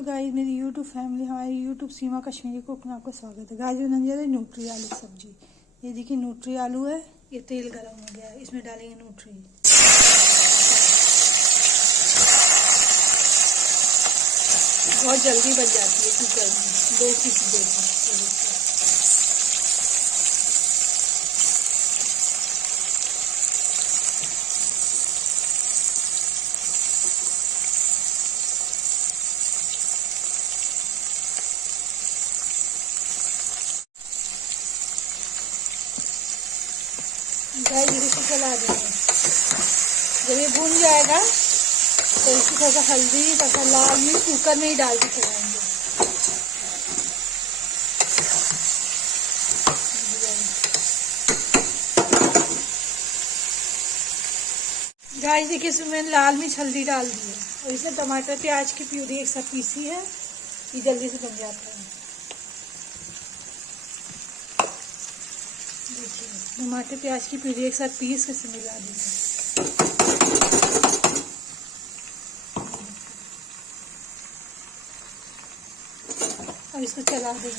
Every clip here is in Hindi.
हेलो गाइस, मेरी यूट्यूब फैमिली, हमारी यूट्यूब सीमा कश्मीरी कुक में आपका स्वागत है। गाइस बनाने जा रहे हैं न्यूट्री आलू की सब्जी। ये देखिए न्यूट्री आलू है। ये तेल गरम हो गया है, इसमें डालेंगे न्यूट्री। बहुत जल्दी बन जाती है कुकर में, 2 सीटी देकर। गाइस इसे चला देंगे। जब ये भून जाएगा तो इसकी थोड़ा सा हल्दी, थोड़ा सा लाल मिर्च कुकर में ही डाल के चलाएंगे। गाइस देखिए, इसमें मैंने लाल मिर्च हल्दी डाल दी है और इसमें टमाटर प्याज की प्यूरी एक साथ पीसी है। ये जल्दी से बन जाता है। देखिए टमाटर प्याज की प्यूरी एक साथ पीस के इसमें मिला दी है। और इसको चला देंगे।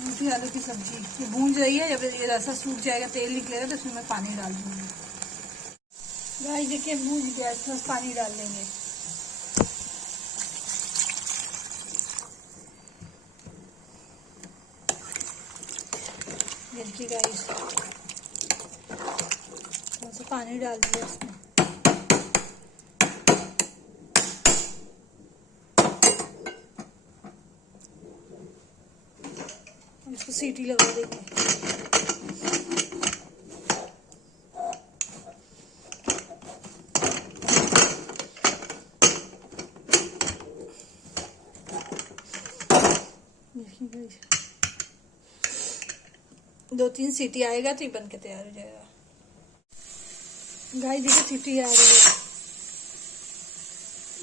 न्यूट्री आलू की सब्जी ये भून रही है। जब ये रसा सूख जाएगा, तेल निकलेगा तो इसमें मैं पानी डाल दूंगी। गाइस देखिए भून गया, इसमें पानी डाल देंगे। देखिए गाइस थोड़ा सा पानी डाल दिया इसमें। इसको सीटी लगा देंगे। देखिए 2-3 सीटी आएगा तो ये बन के तैयार हो जाएगा। गाइस देखिए सीटी आ रही है।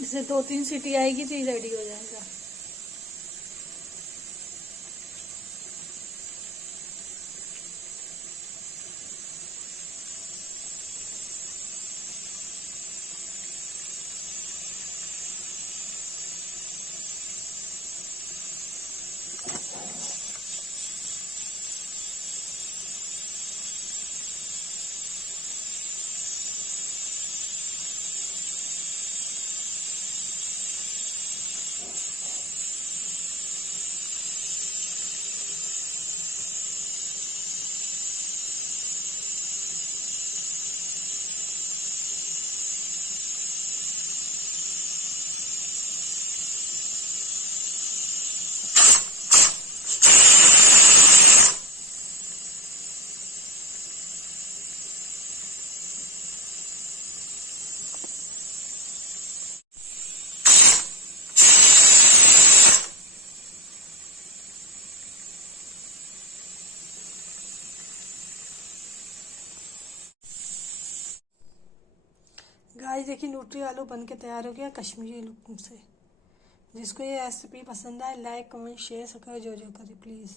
इसे 2-3 सीटी आएगी तो ये रेडी हो जाएगा। गाइस देखिए न्यूट्री आलू बन के तैयार हो गया कश्मीरी लुक से। जिसको ये रेसिपी पसंद आए, लाइक कमेंट शेयर सब्सक्राइब जो करे प्लीज़।